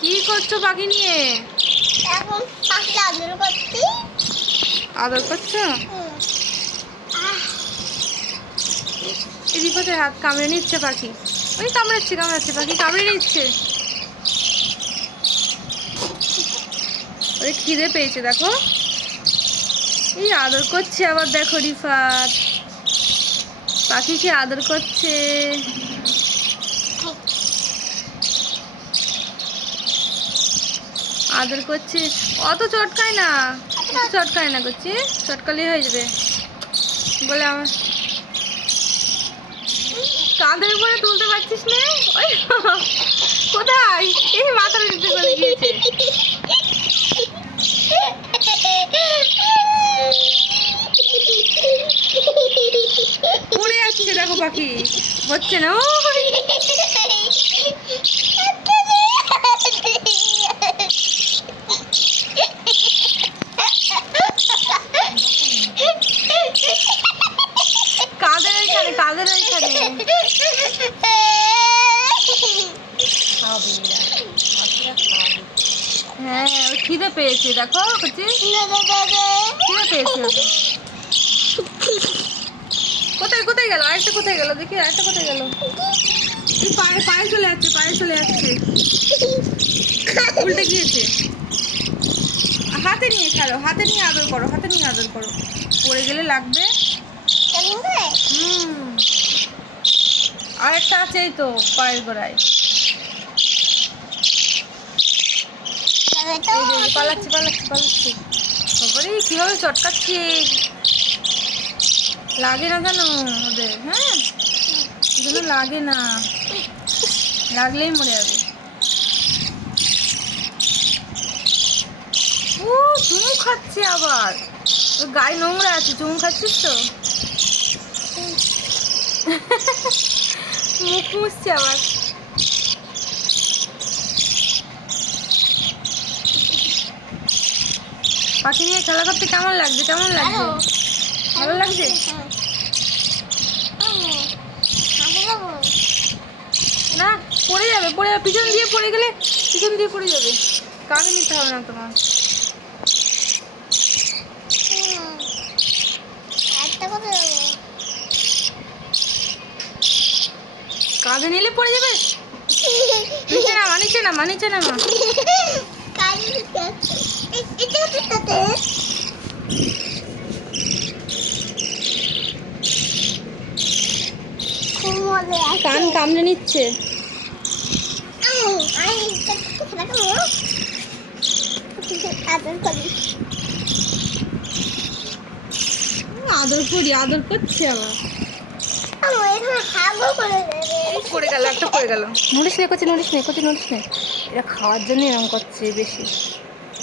কি করছ পাখি নিয়ে? এখন পাখি আদর করছি। আদর করছ? এদিক কোথায় হাত কামড়ে নিচ্ছে পাখি। ওই কামড়াচ্ছে কামড়াচ্ছে পাখি কামড়ে নিচ্ছে। ওই খিদে পেয়েছে দেখো। এই আদর করছে আবার দেখো রিফাত। পাখিকে আদর করছে। আদর করছে। অত চটকায় না। চটকায় না করছি। চটকালে হয়ে যাবে। বলে আমার কাঁধের উপরে তুলতে পারছিস না? ওই কোথায়? এই মাথার নিচে করে গিয়েছে। পড়ে যাচ্ছে দেখো পাখি। হচ্ছে না। ওই হ্যাঁ খিদে পেয়েছে দেখো খিদে পেয়েছে কোথায় কোথায় গেল? আরেকটা কোথায় গেল? দেখি আরেকটা কোথায় গেল? পায়ে পায়ে চলে যাচ্ছে পায়ে চলে যাচ্ছে। উল্টে গিয়েছে। হাতে নিয়ে ছাড়ো হাতে নিয়ে আদর করো হাতে নিয়ে আদর করো। পড়ে গেলে লাগবে। হুম। আরেকটা আছে এই তো পায়ের গোড়ায় এই যে, এই যে, চটকাচ্ছে? লাগে না ওদের হ্যাঁ? লাগে না। লাগলেই মরে যাবে। ও, চুমু খাচ্ছে আবার। গায়ে নোংরা আছে, চুমু খাচ্ছিস তো? মুখ মুছছে আবার। পাখি নিয়ে খেলা করতে কেমন লাগছে? কেমন লাগছে? ভালো। লাগছে? না পড়ে যাবে পড়ে যাবে। পিছন দিয়ে পড়ে গেলে পিছন দিয়ে পড়ে যাবে। কাকে নিতে হবে না তোমার। কাঁধে নিলে পড়ে যাবে? নিচে না নিচে না নিচে না মা কান কামড়ে নিচ্ছে। আদর করি আদর করি করছে আবার। করে গেল একটা পড়ে গেল। নুরিস নে করছে নুরিস নে করছে নুরিস নে। এরা খাওয়ার জন্য এরকম করছে বেশি।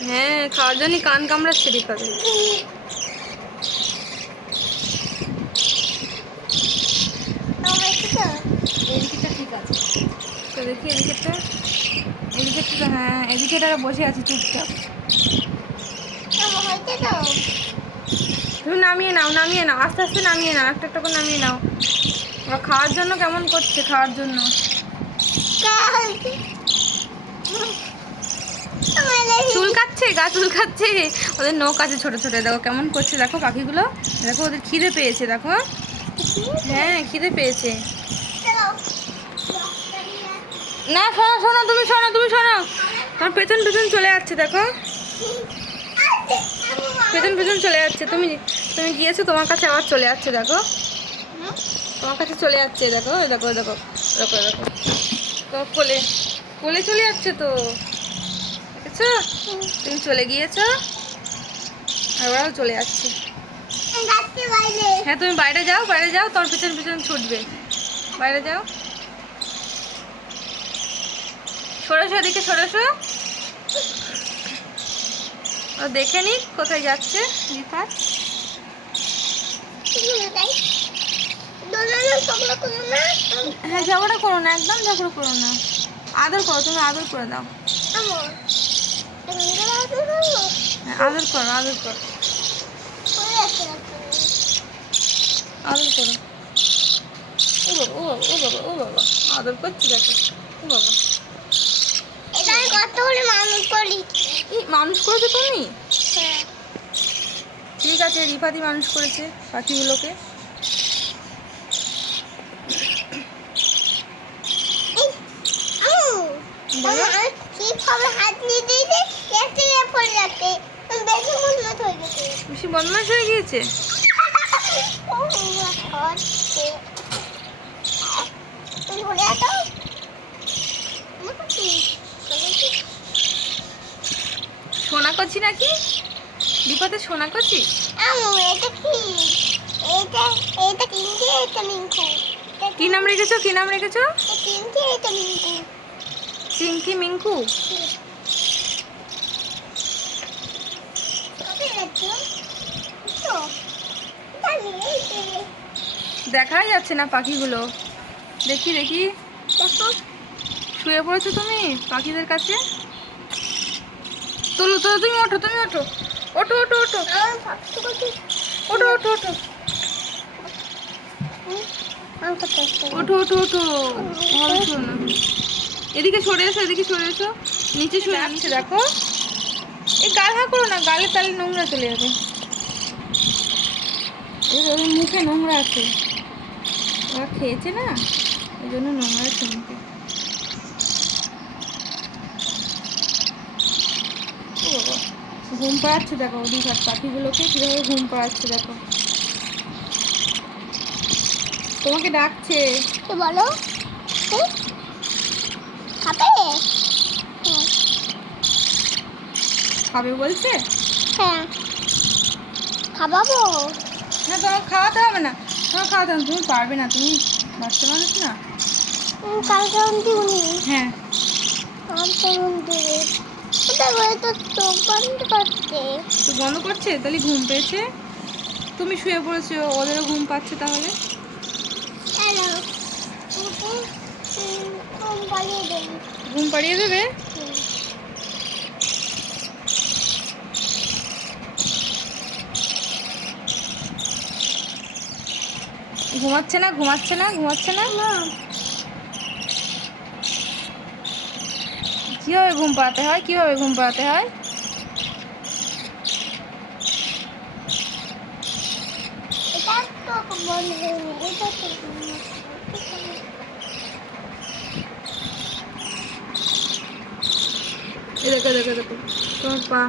হ্যাঁ খাওয়ার জন্যই কান কামড়াচ্ছে আছে। তো দেখি এদিকেটা তো হ্যাঁ এদিকে তারা বসে আছে চুপচাপ। তুমি নামিয়ে নাও নামিয়ে নাও আস্তে আস্তে নামিয়ে নাও একটা একটা করে নামিয়ে নাও। ওরা খাওয়ার জন্য কেমন করছে খাওয়ার জন্য? চুল কাচ্ছে গা চুল কাচ্ছে ওদের নখ আছে ছোট ছোট, দেখো কেমন করছে, দেখো পাখিগুলো। দেখো ওদের খিদে পেয়েছে, দেখো। হ্যাঁ খিদে পেয়েছে। না, শোনো শোনো, তুমি শোনো তুমি শোনো। তোমার পেছন পেছন চলে যাচ্ছে, দেখো। পেছন পেছন চলে যাচ্ছে। তুমি তুমি গিয়েছো, তোমার কাছে আবার চলে যাচ্ছে, দেখো। তোমার কাছে চলে যাচ্ছে দেখো দেখো দেখো দেখো দেখো। তো কোলে কোলে চলে যাচ্ছে তো। দেখেছ? তুমি চলে গিয়েছো, আর ওরাও চলে যাচ্ছে হ্যাঁ তুমি বাইরে যাও বাইরে যাও, তোমার পিছন পিছন ছুটবে। বাইরে যাও। সরেছো এদিকে সরেছো ও দেখে নি কোথায় যাচ্ছে রিফাত হ্যাঁ ঝগড়া করো না, একদম ঝগড়া করো না। আদর করো তুমি আদর করে দাও। হ্যাঁ আদর করো আদর করো। আদর করো। ও বাবা ও বাবা ও বাবা ও বাবা আদর করছি দেখো। ও বাবা। এটা কত ই মানুষ করেছ তুমি? হ্যাঁ। ঠিক আছে রিফাদি মানুষ করেছে পাখিগুলোকে এই, আউ, বলো। আমার কীভাবে হাত নিয়ে দিয়েছে একটা ইয়ে পড়ে যাচ্ছে বেশি উন্নত হয়ে গিয়েছে? সোনা করছি নাকি? বিপদে সোনা করছি এটা কি? এটা এটা কিনতে এটা মিঙ্কু কি নাম রেখেছো? কি নাম রেখেছো? এটা মিঙ্কু চিঙ্কি মিঙ্কু? দেখাই যাচ্ছে না পাখিগুলো। দেখি দেখি। শুয়ে পড়েছো তুমি পাখিদের কাছে? তোলো তোলো, তুমি ওঠো তুমি ওঠো। ওঠো ওঠো ওঠো। ওঠো ওঠো ওঠো। ওঠো ওঠো ওঠো। না এদিকে সরে এসো এদিকে সরে এসো। নিচে শুয়ে নিচে দেখো। এই গাল হা করো না গালে তালে নোংরা চলে যাবে। ওই ওর মুখে নোংরা আছে। ওরা খেয়েছে না? এই জন্য নোংরা আছে মুখে ও ঘুম পাড়াচ্ছে দেখো দীঘার পাখিগুলোকে কীভাবে ঘুম পাড়াচ্ছে দেখো। তোমাকে ডাকছে। তো বলো? খাবে হুম, বলছে? হ্যাঁ। খাবাবো? না তোমাকে খাওয়াতে হবে না। তোমাকে খাওয়াতে হবে। তুমি পারবে না তুমি বাচ্চা মানুষ না। কালকে আমি দিউনি হ্যাঁ। কেমন দেবে তো বন্ধ করছে? তাহলে ঘুম পেয়েছে? তুমি শুয়ে পড়েছো ওদেরও ঘুম পাচ্ছে তাহলে? হ্যালো। কম পালিয়ে দেবে। ঘুম পাড়িয়ে দেবে? ঘুমাচ্ছে না ঘুমাচ্ছে না ঘুমাচ্ছে না? কীভাবে ঘুম পাড়াতে হয়? কীভাবে ঘুম পাড়াতে হয় এটা তো বন্ধ হয়নি এটা তো এ দেখো দেখো দেখো। তোমার পা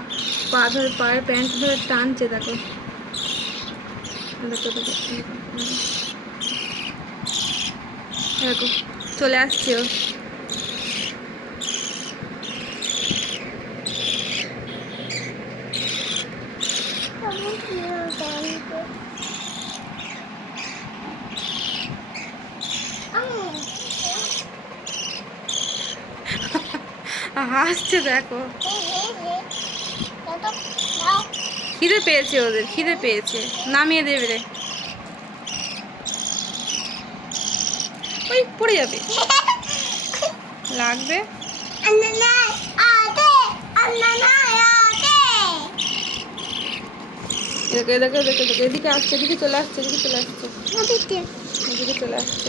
পা ধরে, পায়ের প্যান্ট ধরে টানছে, দেখো। দেখো দেখো দেখো। চলে আসছে ও। কেমন ছিল হাসছে দেখো খিদে পেয়েছে ওদের খিদে পেয়েছে নামিয়ে দেবে রে ওই পড়ে যাবে লাগবে দেখো দেখো দেখো দেখো এদিকে আসছে এদিকে চলে আসছে এদিকে চলে আসছে এদিকে চলে আসছে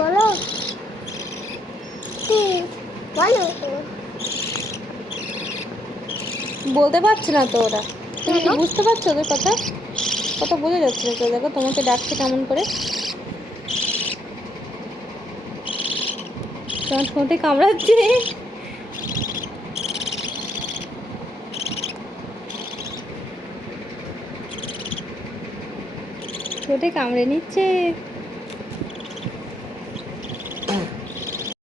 বলো বলো বলতে পারছে না তো ওরা। তুমি কি বুঝতে পারছ ওদের কথা? কথা বোঝা যাচ্ছে না তো দেখো তোমাকে ডাকছে কেমন করে। তোমার ঠোঁটে কামড়াচ্ছে। ঠোঁটে কামড়ে নিচ্ছে।